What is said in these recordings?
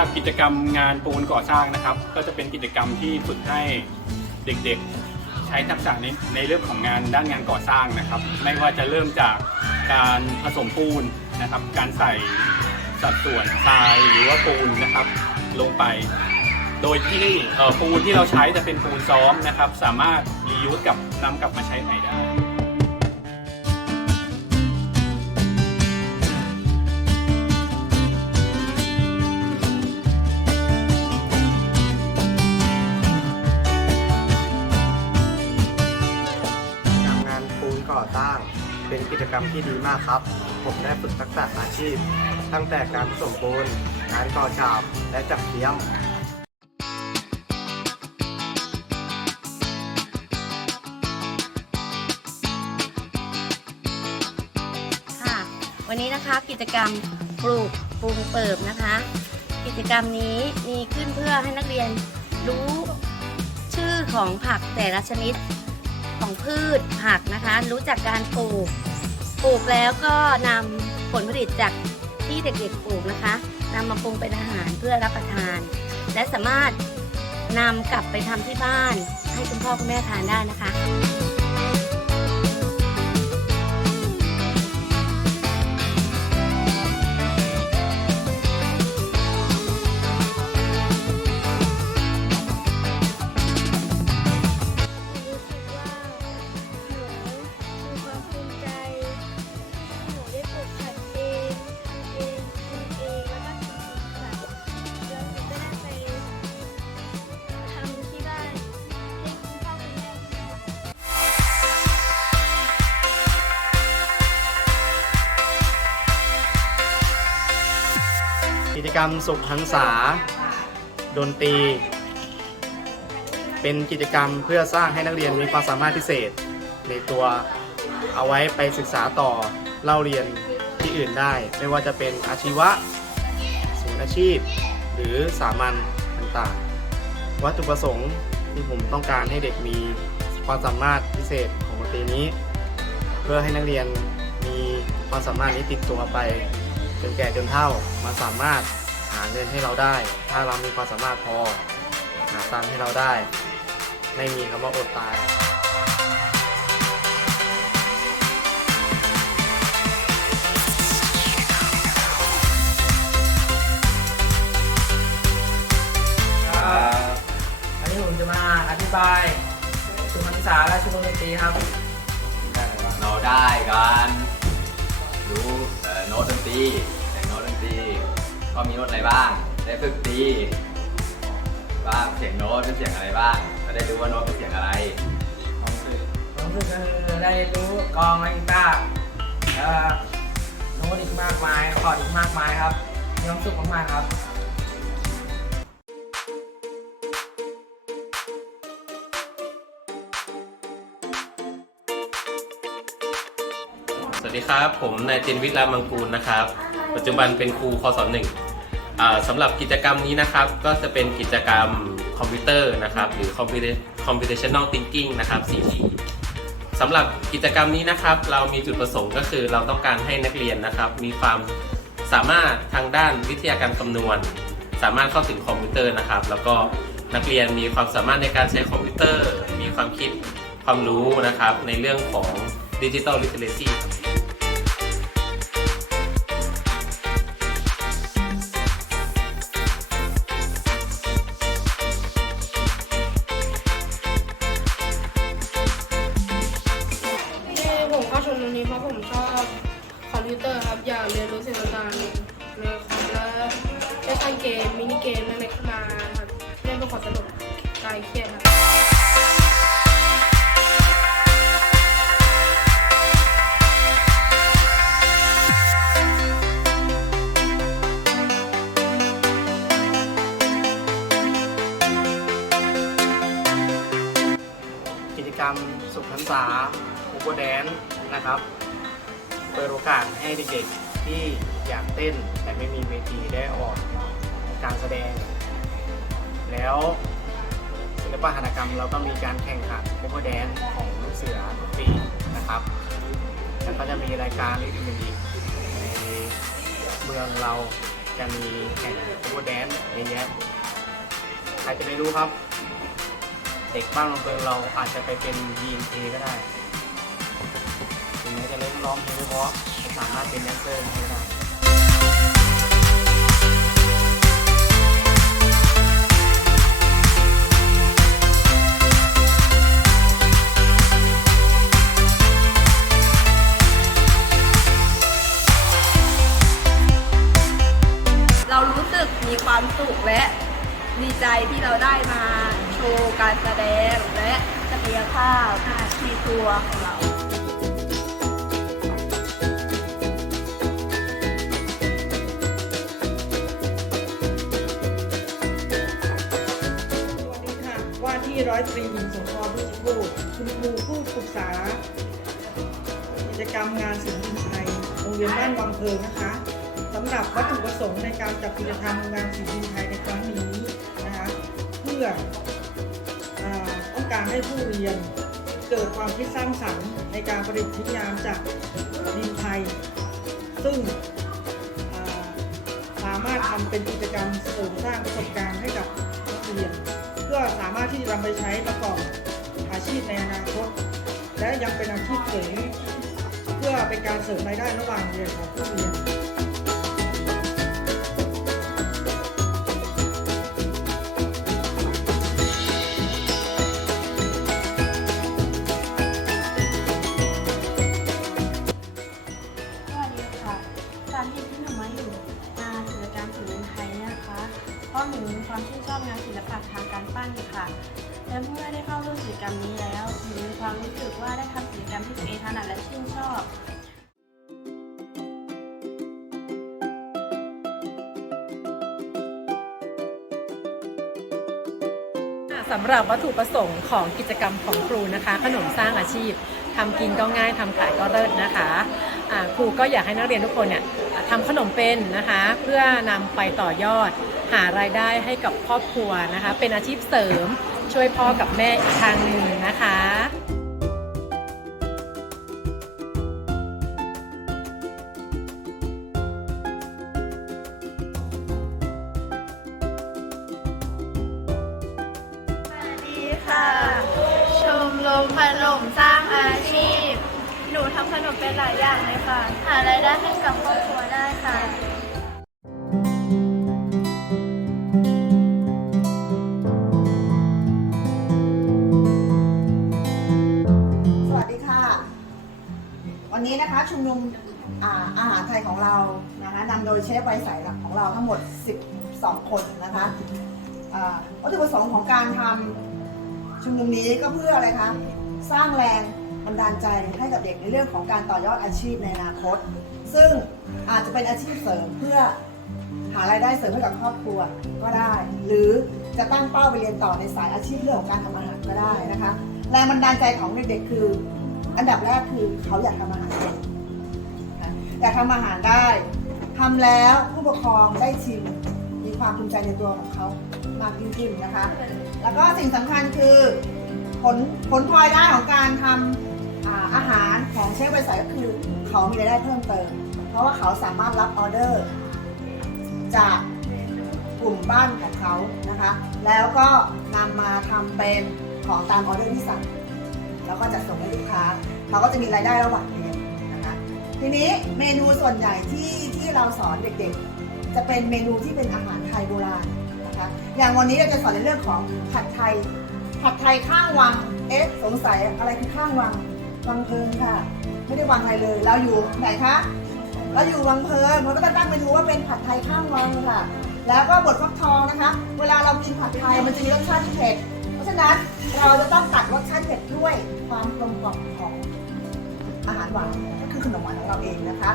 หรับกิจกรรมงานปูนก่อสร้างนะครับ ก็จะเป็นกิจกรรมที่ฝึกให้เด็กๆ ใช้ทักษะในในเรื่องของงานด้านงานก่อสร้างนะครับ ไม่ว่าจะเริ่มจากการผสมปูนนะครับ การใส่สัดส่วนทรายหรือว่าปูนนะครับ ลงไป โดยที่ปูนที่เราใช้จะเป็นปูนซ้อมนะครับ สามารถรียูสกับนำกลับมาใช้ใหม่ได้ เป็นกิจกรรมที่ดีมากครับ ผมได้ฝึกทักษะอาชีพ ตั้งแต่การผสมปูนการก่อฉาบ และจับเทียมค่ะ วันนี้นะคะกิจกรรมปลูกปรุงเปิบนะคะ กิจกรรมนี้มีขึ้นเพื่อให้นักเรียนรู้ชื่อของผักแต่ละชนิด ของพืชผักนะคะ รู้จักการปลูก ปลูกแล้วก็นำผลผลิตจากที่เด็กๆปลูกนะคะนำมาปรุงเป็นอาหารเพื่อรับประทาน และสามารถนำกลับไปทำที่บ้าน ให้คุณพ่อคุณแม่ทานได้นะคะ รรมสุขหันษา ดนตรี เป็นกิจกรรมเพื่อสร้างให้นักเรียนมีความสามารถพิเศษ ในตัวเอาไว้ไปศึกษาต่อเล่าเรียนที่อื่นได้ ไม่ว่าจะเป็นอาชีวะศูนย์อาชีพ หรือสามัญต่างๆ วัตถุประสงค์ที่ผมต้องการให้เด็กมีความสามารถพิเศษของดนตรีนี้ เพื่อให้นักเรียนมีความสามารถนี้ติดตัวไปจนแก่จนเฒ่ามาสามารถ หาเงินให้เราได้ ถ้าเรามีความสามารถพอ หาตังค์ให้เราได้ ไม่มีคำว่าอดตายวันนี้ผมจะมาอธิบายสุพรรณษาและชุมนดนตรีครับ เราได้การรู้เอ่อโน้ตดนตรีแต่งโน้ตดนตรี ก็มีโน้ตอะไรบ้าง ได้ฝึกตีบ้างเสียงโน้ตเป็นเสียงอะไรบ้าง ก็ได้รู้ว่าโน้ตเป็นเสียงอะไรผมรู้สึกก็คือได้รู้กลองและกีตาร์เอ่อโน้ตอีกมากมายคอร์ดอีกมากมายครับมีความสุขมากๆครับสวัสดีครับ ผมนายเจนวิทย์รามมังกูลนะครับ ปัจจุบันเป็นครูคศหนึ่งสำหรับกิจกรรมนี้นะครับ ก็จะเป็นกิจกรรมคอมพิวเตอร์นะครับ หรือ Computa- computational thinking นะครับ CT สำหรับกิจกรรมนี้นะครับ เรามีจุดประสงค์ก็คือเราต้องการให้นักเรียนนะครับ มีความสามารถทางด้านวิทยาการคำนวณ สามารถเข้าถึงคอมพิวเตอร์นะครับ แล้วก็นักเรียนมีความสามารถในการใช้คอมพิวเตอร์ มีความคิดความรู้นะครับ ในเรื่องของดิจิ t a ลลิเทเรซี โอโบแดนนะครับ เปิดโอกาสให้เด็กๆที่อยากเต้นแต่ไม่มีเวทีได้ออกการแสดง แล้วศิลปหัตถกรรมเราก็มีการแข่งขันโอโบแดนของลูกเสือทุกปีนะครับแล้วก็จะมีรายการอื่นๆอีกในเมืองเราจะมีแข่งโอเวอร์แดนเยอะแยะใครจะไม่รู้ครับ เด็กบ้านเราเมืองเราอาจจะไปเป็น BNK ก็ได้ ถึงแม้จะเล่นร้องเพลงเพราะสามารถเป็นแดนเซอร์ให้ได้เรารู้สึกมีความสุขและดีใจที่เราได้มาโชว์การแสดงและศักยภาพในตัวของเรา ที่ร้อยตรีหญิงสมพรพุทธิพูดคุณครูผู้ปรึกษา กิจกรรมงานศิลปินไทยโรงเรียนบ้านวังเพลิงนะคะสำหรับวัตถุประสงค์ในการจัดกิจกรรมงานศิลปินไทยในครั้งนี้นะคะเพื่ออต้องการให้ผู้เรียนเกิดความคิดสร้างสรรค์ในการประดิษฐ์ชิ้นงานจากดินไทย ซึ่งสามารถทำเป็นกิจกรรมเสริมสร้างประสบการณ์ให้กับ เรียนเพื่อสามารถที่จะนำไปใช้ประกอบอาชีพในอนาคต และยังเป็นอาชีพเสริมเพื่อเป็นการเสริมรายได้ระหว่างเรียนของผู้เรียน และเมื่อได้เข้าร่วมกิจกรรมนี้แล้วหนูมีความรู้สึกว่าได้ทำกิจกรรมที่ตัวเองถนัดและชื่นชอบสำหรับวัตถุประสงค์ของกิจกรรมของครูนะคะ ขนมสร้างอาชีพทำกินก็ง่ายทำขายก็เลิศนะคะอ่าครูก็อยากให้นักเรียนทุกคนเนี่ยทำขนมเป็นนะคะ เพื่อนำไปต่อยอดหารายได้ให้กับครอบครัวนะคะ เป็นอาชีพเสริม ช่วยพ่อกับแม่อีกทางหนึ่งนะคะสวัสดีค่ะชมรมขนมสร้างอาชีพ หนูทำขนมเป็นหลายอย่างเลยค่ะ หารายได้ให้กับครอบครัวได้ค่ะ นี้นะคะชุมนุมอาอาหารไทยของเรานะคะนำโดยเชฟใบใสหลักของเราทั้งหมด 12 คนนะคะอ่าวัตถุประสงค์ของการทำชุมนุมนี้ก็เพื่ออะไรคะสร้างแรงบันดาลใจให้กับเด็กในเรื่องของการต่อยอดอาชีพในอนาคต ซึ่งอาจจะเป็นอาชีพเสริมเพื่อหารายได้เสริมให้กับครอบครัวก็ได้ หรือจะตั้งเป้าไปเรียนต่อในสายอาชีพเรื่องของการทำอาหารก็ได้นะคะ แรงบันดาลใจของเด็กๆคือ อันดับแรกคือเขาอยากทำอาหารอยากทำอาหารได้ทำแล้วผู้ปกครองได้ชิม มีความภูมิใจในตัวของเขามากยิ่งขึ้นนะคะ แล้วก็สิ่งสำคัญคือผลผลพลอยได้ของการทำอาอาหารของเชฟใบใสก็คือเขามีรายได้เพิ่มเติม เพราะว่าเขาสามารถรับออเดอร์ จากกลุ่มบ้านของเขานะคะ แล้วก็นำมาทำเป็นของตามออเดอร์ที่สั่ง แล้วก็จะส่งให้ลูกค้าเขาก็จะมีรายได้ระหว่างเรียนนะคะทีนี้เมนูส่วนใหญ่ที่ที่เราสอนเด็กๆ จะเป็นเมนูที่เป็นอาหารไทยโบราณนะคะอย่างวันนี้เราจะสอนในเรื่องของผัดไทย ผัดไทยข้างวังเอ๊ะสงสัยอะไรคือข้างวังวังเพลิงค่ะ ไม่ได้วังอะไรเลย เราอยู่ไหนคะเราอยู่วังเพลิงเราก็จะตั้งเมนูว่าเป็นผัดไทยข้างวังค่ะ แล้วก็บดฟักทองนะคะ เวลาเรากินผัดไทยมันจะมีรสชาติที่เผ็ด ราะฉะนั้นเราจะต้องตัดรสชาติเผ็ดด้วยความกลมกล่อมของอาหารหวานก็คือขนมหวานของเราเองนะคะ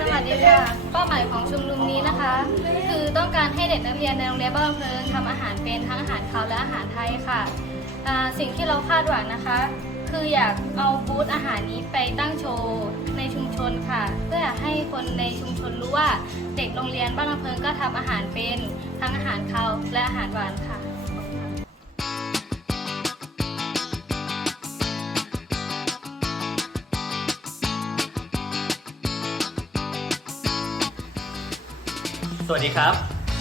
สวัสดีค่ะเป้าหมายของชุมนุมนี้นะคะ คือต้องการให้เด็กนักเรียนในโรงเรียนบ้านเพลิงทำอาหารเป็นทั้งอาหารคาวและอาหารไทยค่ะสิ่งที่เราคาดหวังนะคะ คืออยากเอาบูธอาหารนี้ไปตั้งโชว์ในชุมชนค่ะ เพื่อให้คนในชุมชนรู้ว่าเด็กโรงเรียนบ้านเพลิงก็ทำอาหารเป็น ทั้งอาหารคาวและอาหารหวานค่ะสวัสดีครับ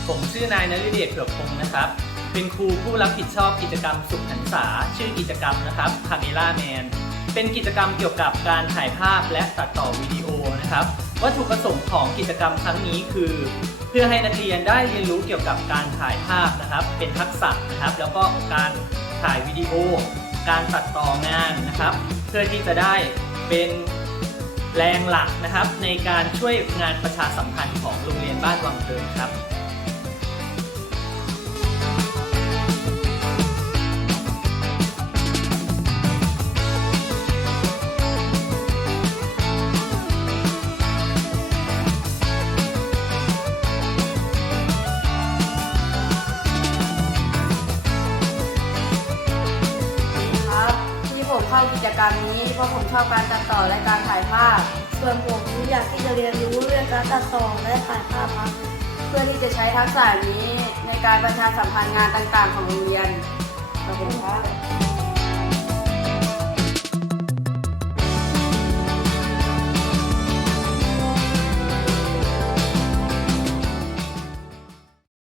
ผมชื่อนายนฤเดชเผือกพงศ์นะครับ เป็นครูผู้รับผิดชอบกิจกรรมสุขหันษา ชื่อกิจกรรมนะครับ c a m e l a Man เป็นกิจกรรมเกี่ยวกับการถ่ายภาพและตัดต่อวิดีโอนะครับ วัตถุประสงค์ของกิจกรรมครั้งนี้คือ เพื่อให้นักเรียนได้เรียนรู้เกี่ยวกับการถ่ายภาพนะครับ เป็นทักษะนะครับ แล้วก็การถ่ายวิดีโอ การตัดต่องานนะครับ เพื่อที่จะได้เป็นแรงหลักนะครับ ในการช่วยงานประชาสัมพันธ์ของโรงเรียนบ้านวังเติงครับ ชอบการตัดต่อและการถ่ายภาพ ส่วนผมอยากที่จะเรียนรู้เรื่องการตัดต่อและถ่ายภาพครับ เพื่อที่จะใช้ทักษะนี้ในการประชาสัมพันธ์งานต่างๆ ของโรงเรียนขอบคุณครับ